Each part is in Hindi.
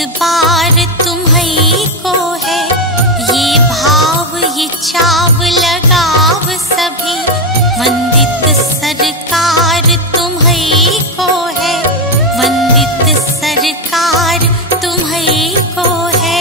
बार तुम्हीं को है, ये भाव ये चाव लगाव सभी। वंदित सरकार तुम्हीं को है, वंदित सरकार तुम्हीं को है।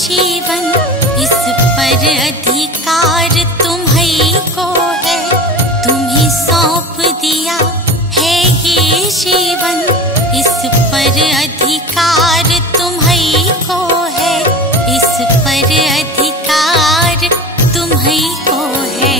जीवन इस पर अधिकार तुम्हीं को है, तुम्हीं सौंप दिया है ये जीवन। इस पर अधिकार तुम्हीं को है, इस पर अधिकार तुम्हीं को है।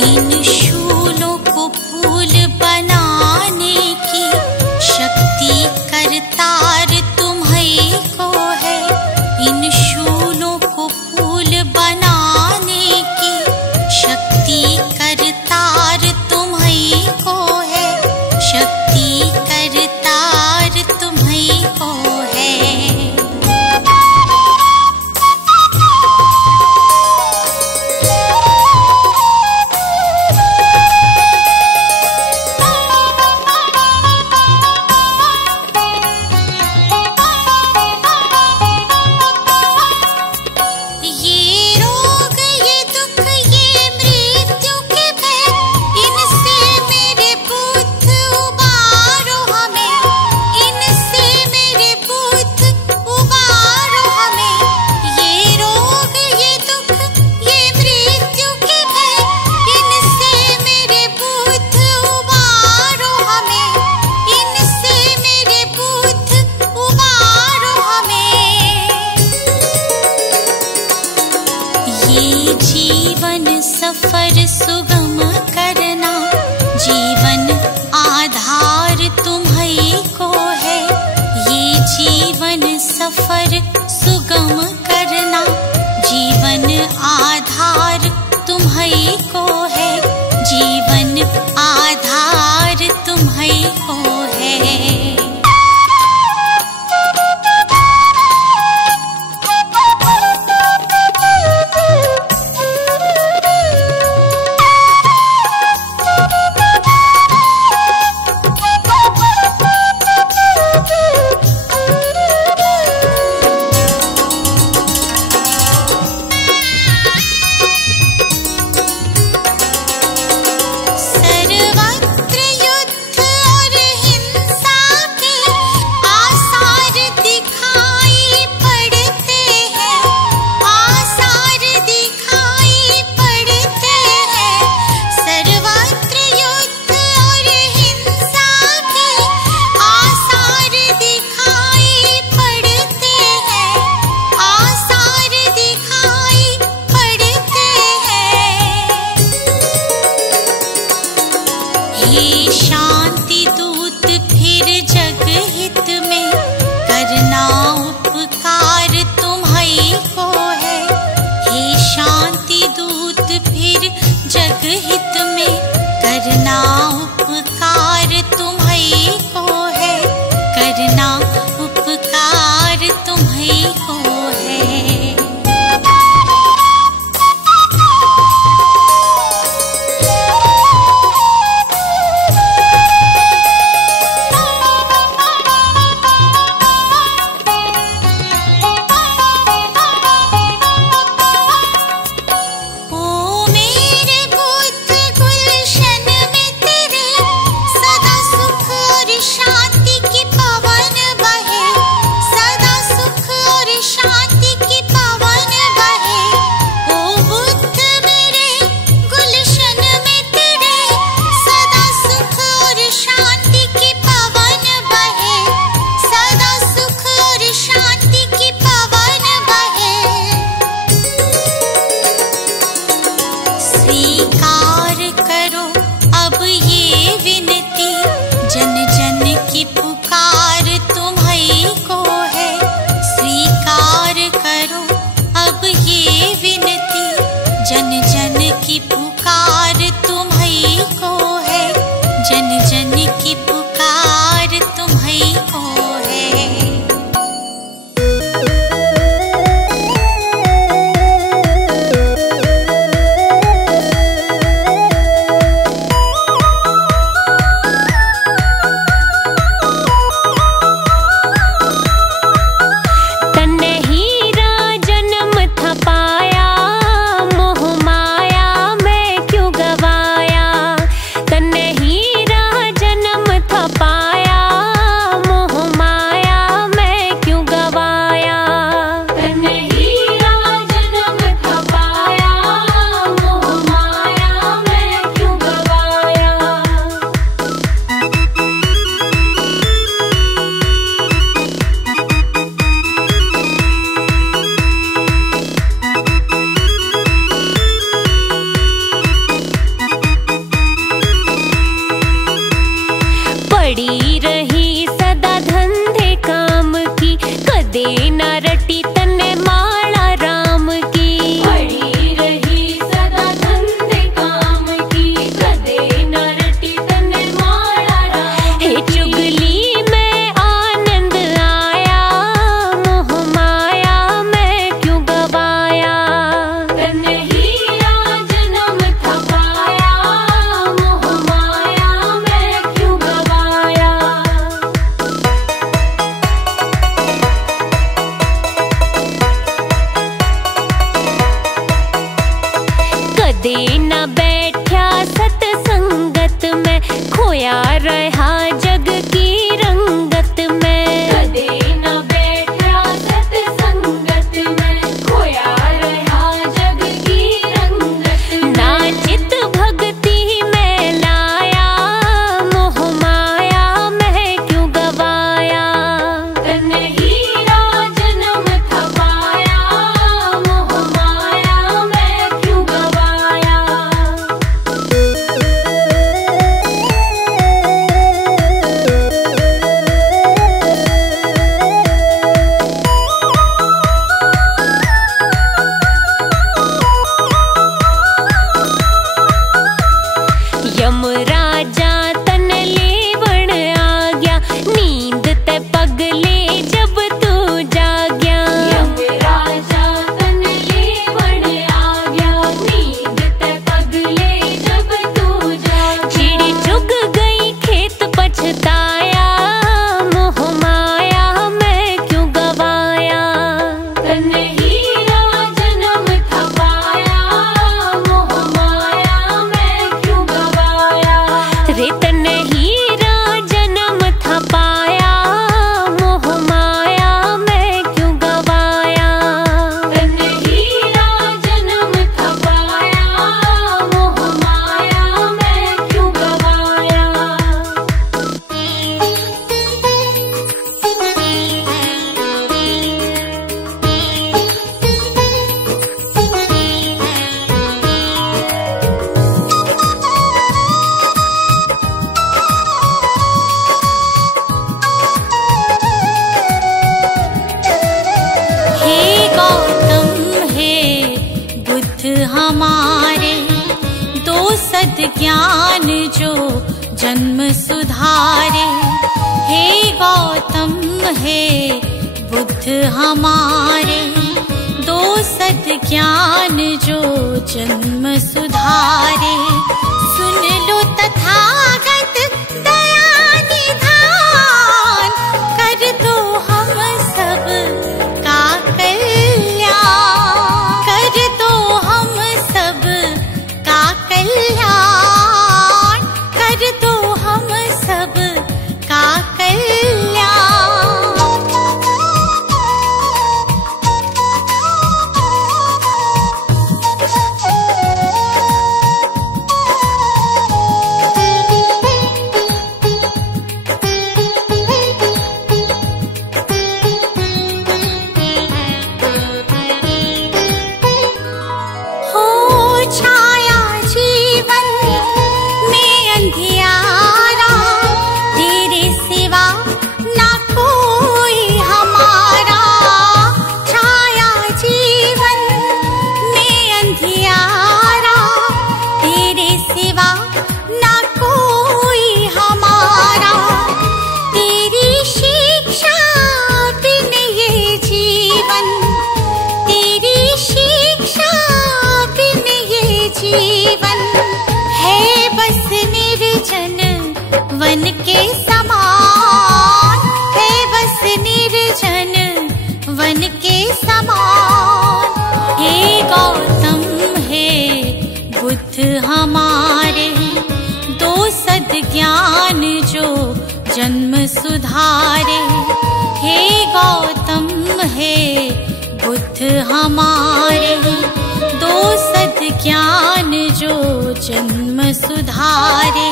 इन शूलों को फूल बनाने की शक्ति करतार तुम्हीं को है। इन शूलों को फूल बनाने की शक्ति करतार तुम्हीं को है, शक्ति करतार तुम्हीं को है। जीवन सफर सुगम करना, जीवन आधार तुम्हीं को है। ये जीवन सफर सुगम करना, जीवन आधार तुम्हीं को है, जीवन आधार तुम्हीं को है। सर्वत्र युद्ध और हिंसा पड़ी रही सदा धंधे काम की, कदे न रटी तन्ने माला राम की। पड़ी रही सदा धंधे काम की, कदे न रटी तन्ने माला राम की। हे चुगली में आनंद आया, मोह माया मैं क्यों गवाया। तन्ने हीरा जन्म था पाया, मोह माया मैं क्यों गवाया। कदे न बैठा सतसंगत में, खोया रहा जग की रंगत में। कदे न बैठा सतसंगत में, खोया रहा जग की रंगत में। नाचित भक्ति में लाया, मोह माया मैं क्यों गवाया। तन्ने हीरा जन्म था पाया, मोह माया मैं क्यों गवाया। यमराजा तन लेवण आ गया, नींद ते पगले जब तू जाग्या। यमराजा तन लेवण आ गया, नींद ते पगले जब तू जाग्या। चिड़ी चुग गई खेत पछताया, मोह माया मैं क्यों गवाया। तन्ने हीरा जन्म था पाया, मोह माया मैं क्यों गवाया। रे तन्ने हीरा जन्म था पाया, मोह माया मैं क्यों गवाया। तन्ने हीरा जन्म था पाया, मोह माया मैं क्यों गवाया। हे गौतम हे बुद्ध हमारे, दो सद्ज्ञान जो जन्म सुधारे। हे गौतम हे बुद्ध हमारे, दो सद्ज्ञान जो जन्म सुधारे। सुन लो तथागत दया निधान, कर दो हम सब का कल्याण। कर दो हम सब का कल्याण, कर दो हम सब का कल्याण। हो छाया जीवन में अंधियारा, तेरे सिवा ना कोई हमारा। छाया जीवन में अंधियारा, तेरे सिवा ना कोई हमारा। तेरी शिक्षा बिन ये जीवन, तेरी शिक्षा बिन ये जीवन है बस निर्जन वन के समान। है बस निर्जन वन के समान। हे गौतम हे बुद्ध हमारे, दो सद्ज्ञान जो जन्म सुधारे। हे गौतम हे बुद्ध हमारे, दो सद्ज्ञान जो जन्म सुधारे।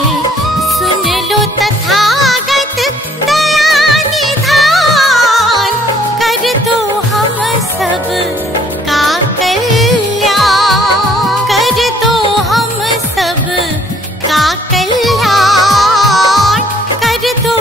सुन लो तथागत दया निधान, कर दो हम सब का कल्याण। कर दो हम सब का कल्याण, कर दो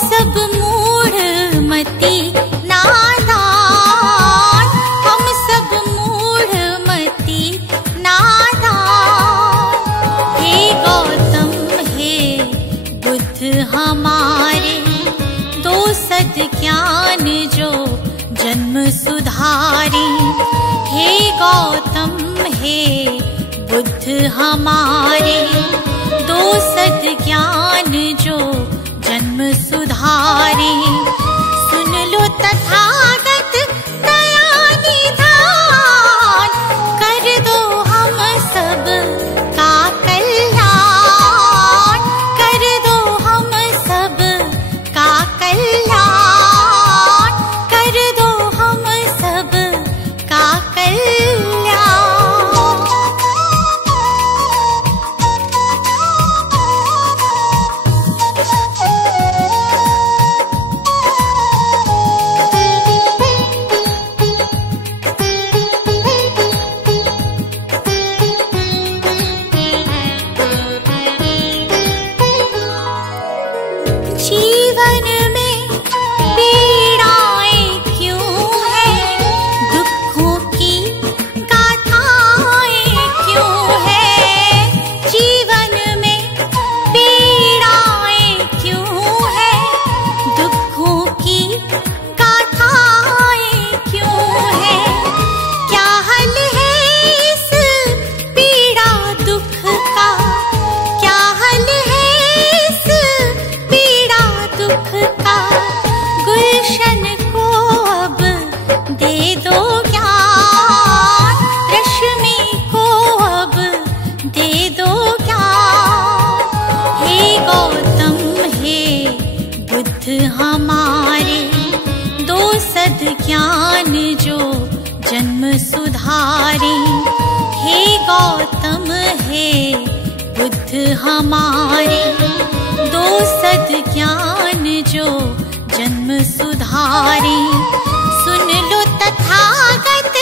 सब मूढ़ मती नादान, हम सब मूढ़ मती नादान। हे गौतम हे बुद्ध हमारे, दो सद ज्ञान जो जन्म सुधारे। हे गौतम हे बुद्ध हमारे, दो सद ज्ञान जो जन्म सुधारे। सुन लो तथागत दया निधान, कर दो हम सब का कल्याण, कर दो हम सब का कल्याण, कर दो हम सब का कल्याण। जीवन में पीड़ाएं क्यों हैं, दुखों की गाथाएं क्यों हैं। जीवन में पीड़ाएं क्यों हैं, दुखों की गाथाएं क्यों हैं। क्या हल है इस पीड़ा दुख का, क्या हल है इस पीड़ा दुख का। गुलशन को अब दे दो ज्ञान, रश्मि को अब दे दो ज्ञान। हे गौतम हे बुद्ध हमारे, दो सद ज्ञान जो जन्म सुधारे। हे गौतम हे बुद्ध हमारे, दो सद ज्ञान जो जन्म सुधारे। सुन लो तथागत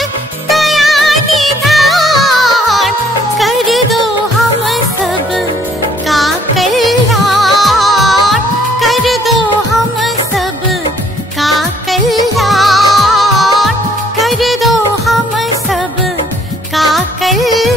दया निधान, कर दो हम सब का कल्याण, कर दो हम सब का कल्याण, कर दो हम सब का कल्याण।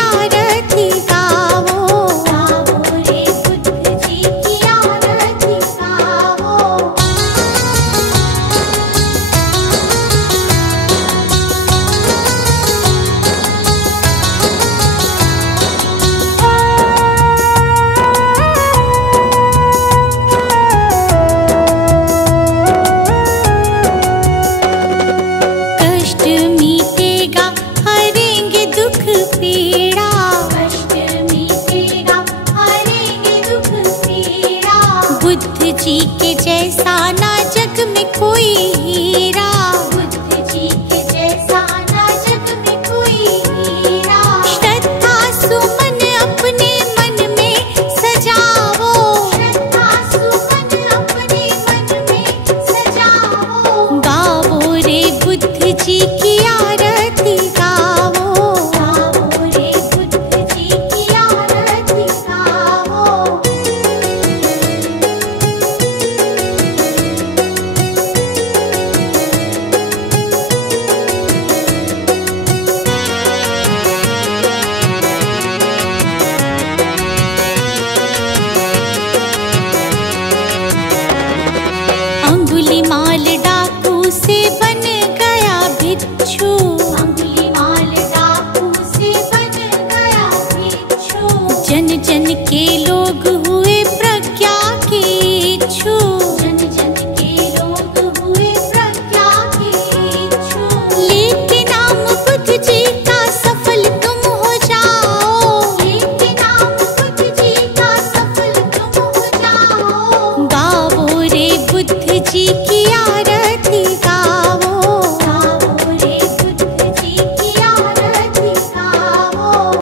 आरती गावो, गावो रे बुद्ध जी की आरती गावो। कष्ट मीटेगा हरेंगे दुख पीड़ा, कष्ट मीटेगा हरेंगे दुख पीड़ा। बुद्ध जी के जैसा ना जग में कोई हीरा, बुद्ध जी के जैसा ना जग में कोई हीरा। श्रद्धा सुमन अपने मन में सजाओ, श्रद्धा सुमन अपने मन में सजाओ। गावो रे बुद्ध जी की आरती गावो, गावो रे बुद्ध जी की आरती गावो। अंगुलीमाल डाकू से बन गया भिक्षु, अंगुलीमाल डाकू से बन गया भिक्षु। जन जन के लोग हुए प्रज्ञा के इच्छु, जन जन के लोग हुए प्रज्ञा के इच्छु। लेके नाम बुद्ध जी का सफल तुम हो जाओ, लेके नाम बुद्ध जी का सफल तुम हो जाओ। गावो रे बुद्ध जी की